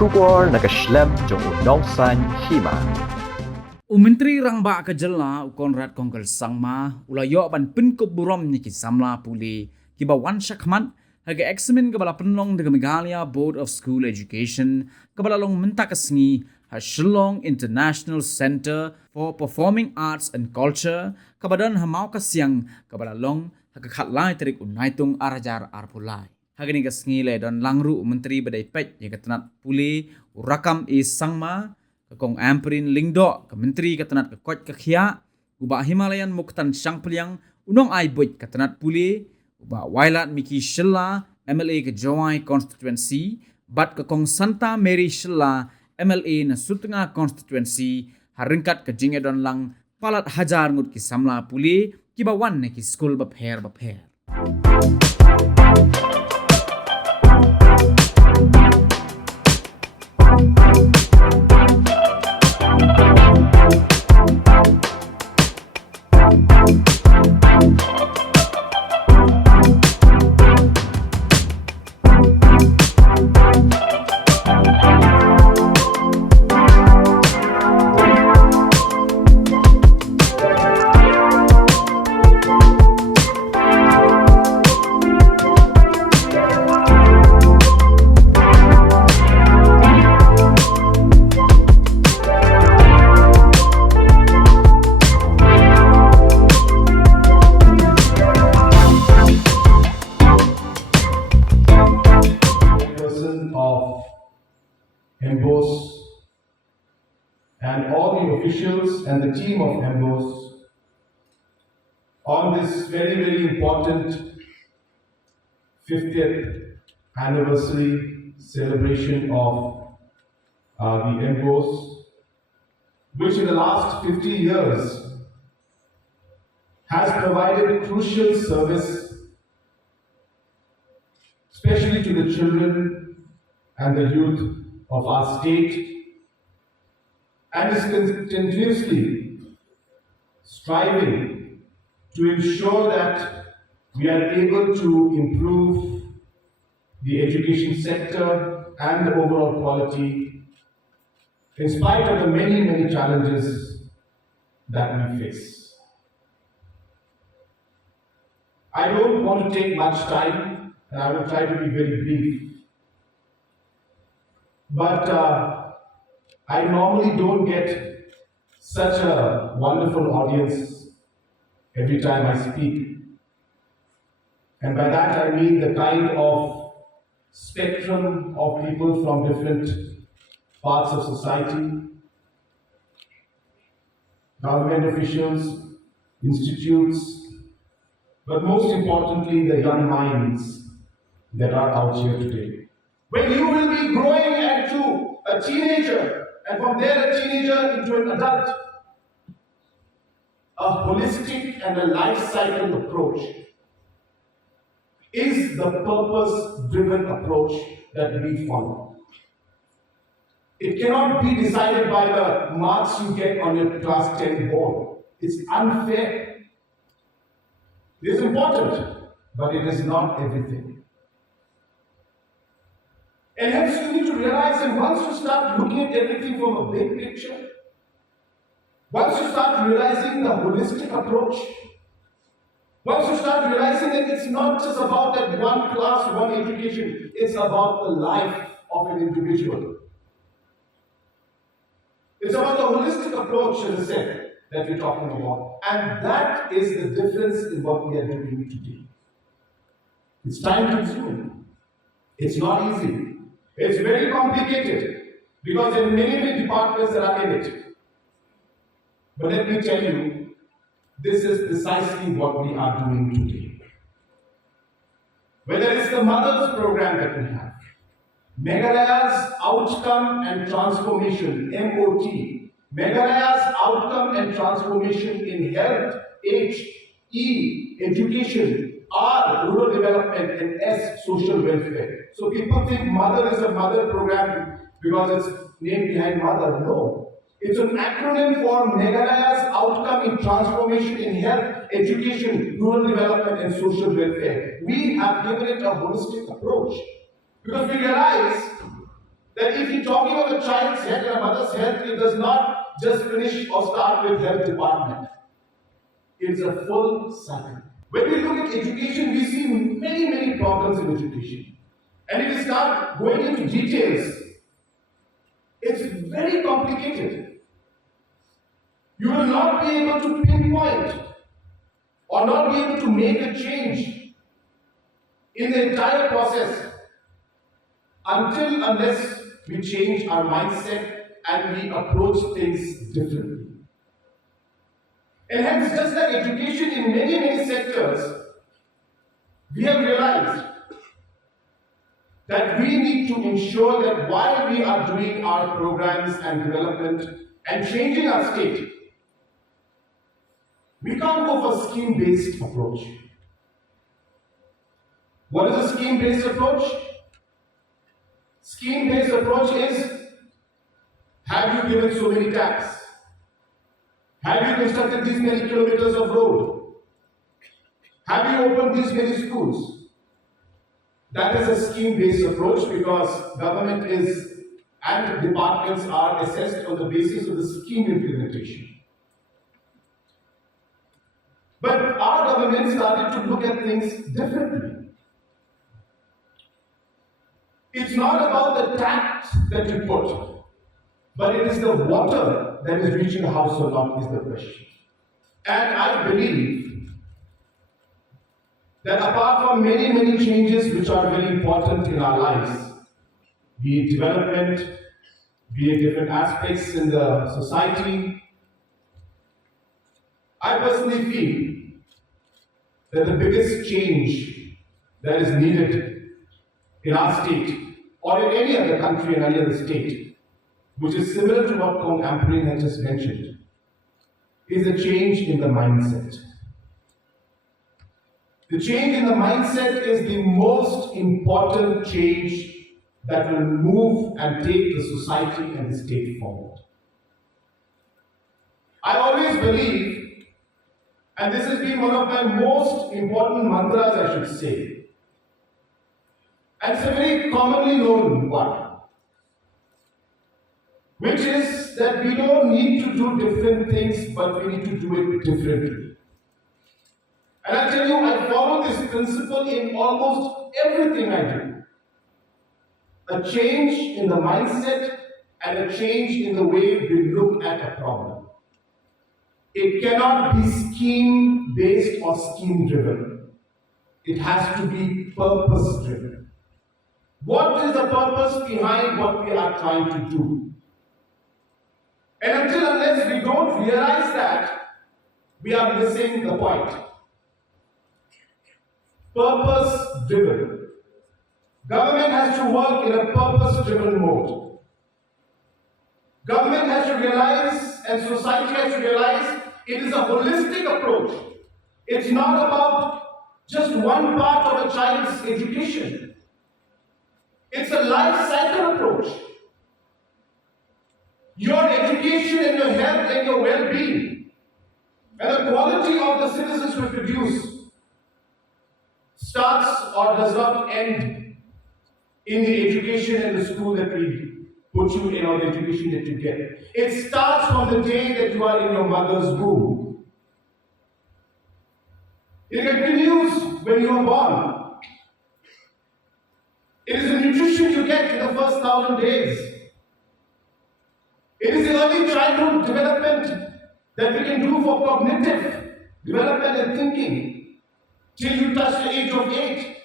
Shukor nakaslem jong unongsan Hima. Menteri Rangba Kajela Conrad Kongkel Sangma ulayo ban Pynkup Burom ni Samla Pule Kiba Shakman haga Eksamin kabala penlong de Meghalaya Board of School Education kabala long menta kasngi ha Shillong International Center for Performing Arts and Culture kabadan hamau kasyang kabala long haga khatlai terik unaitung arajar arpulai hagani kasngi le don langru menteri badai pet ye katanat Pule urakam Sangma kong amperin lingdo ke menteri katanat ke kot ke khia uba Himalayan muktan sangpeliang unong ai boit katanat Pule uba wailat miki shilla MLA ke Jawai constituency bat ke kong Santa Mary shilla MLA na Sutenga constituency haringkat ke jingedon lang palat hajar ngut ki samla Pule kiba wan ne ki school bapher of Mbose and all the officials and the team of Mbose on this very, very important 50th anniversary celebration of the Mbose, which in the last 50 years has provided crucial service, especially to the children and the youth of our state, and is continuously striving to ensure that we are able to improve the education sector and the overall quality in spite of the many, many challenges that we face. I don't want to take much time, and I will try to be very brief. But I normally don't get such a wonderful audience every time I speak. And by that I mean the kind of spectrum of people from different parts of society, government officials, institutes, but most importantly the young minds that are out here today. When you will be growing into a teenager, and from there a teenager into an adult, a holistic and a life cycle approach is the purpose-driven approach that we follow. It cannot be decided by the marks you get on your class 10 board. It's unfair. It is important, but it is not everything. And hence you need to realize that once you start looking at everything from a big picture, once you start realizing the holistic approach, once you start realizing that it's not just about that one class, one education, it's about the life of an individual. It's about the holistic approach, as I said, that we're talking about. And that is the difference in what we are doing today. It's time consuming. It's not easy. It's very complicated because there are many, many departments that are in it. But let me tell you, this is precisely what we are doing today. Whether it's the Mothers program that we have, Meghalaya's Outcome and Transformation, MOT, Meghalaya's Outcome and Transformation in Health, H, E, Education, R, Rural Development, and S, Social Welfare. So people think Mother is a mother program because it's named behind mother. No. It's an acronym for Meghalaya's Outcome in Transformation in Health, Education, Rural Development, and Social Welfare. We have given it a holistic approach because we realize that if we we're talking of a child's health and a mother's health, it does not just finish or start with health department. It's a full cycle. When we look at education, we see many problems in education. And if we start going into details, it's very complicated. You will not be able to pinpoint or not be able to make a change in the entire process unless we change our mindset and we approach things differently. And hence, just like education in many sectors, we have realized that we need to ensure that while we are doing our programs and development and changing our state, we can't go for scheme-based approach. What is a scheme-based approach? Scheme-based approach is, have you given so many tax? Have you constructed these many kilometers of road? Have you opened these many schools? That is a scheme-based approach because government is and departments are assessed on the basis of the scheme implementation. But our government started to look at things differently. It's not about the tax that you put, but it is the water that is reaching the house or not is the question. And I believe that apart from many changes which are very important in our lives, be it development, be it different aspects in the society, I personally feel that the biggest change that is needed in our state or in any other country and any other state, which is similar to what Conrad has just mentioned, is a change in the mindset. The change in the mindset is the most important change that will move and take the society and the state forward. I always believe, and this has been one of my most important mantras, I should say, and it's a very commonly known one, which is that we don't need to do different things, but we need to do it differently. And I tell you, I follow this principle in almost everything I do. A change in the mindset and a change in the way we look at a problem. It cannot be scheme-based or scheme-driven. It has to be purpose-driven. What is the purpose behind what we are trying to do? And unless we don't realize that, we are missing the point. Purpose-driven. Government has to work in a purpose-driven mode. Government has to realize, and society has to realize, it is a holistic approach. It's not about just one part of a child's education. It's a life cycle approach. Your education and your health and your well-being and the quality of the citizens we produce starts or does not end in the education and the school that we put you in or the education that you get. It starts from the day that you are in your mother's womb. It continues when you are born. It is the nutrition you get in the first 1,000 days. It is the early childhood development that we can do for cognitive development and thinking till you touch the age of 8.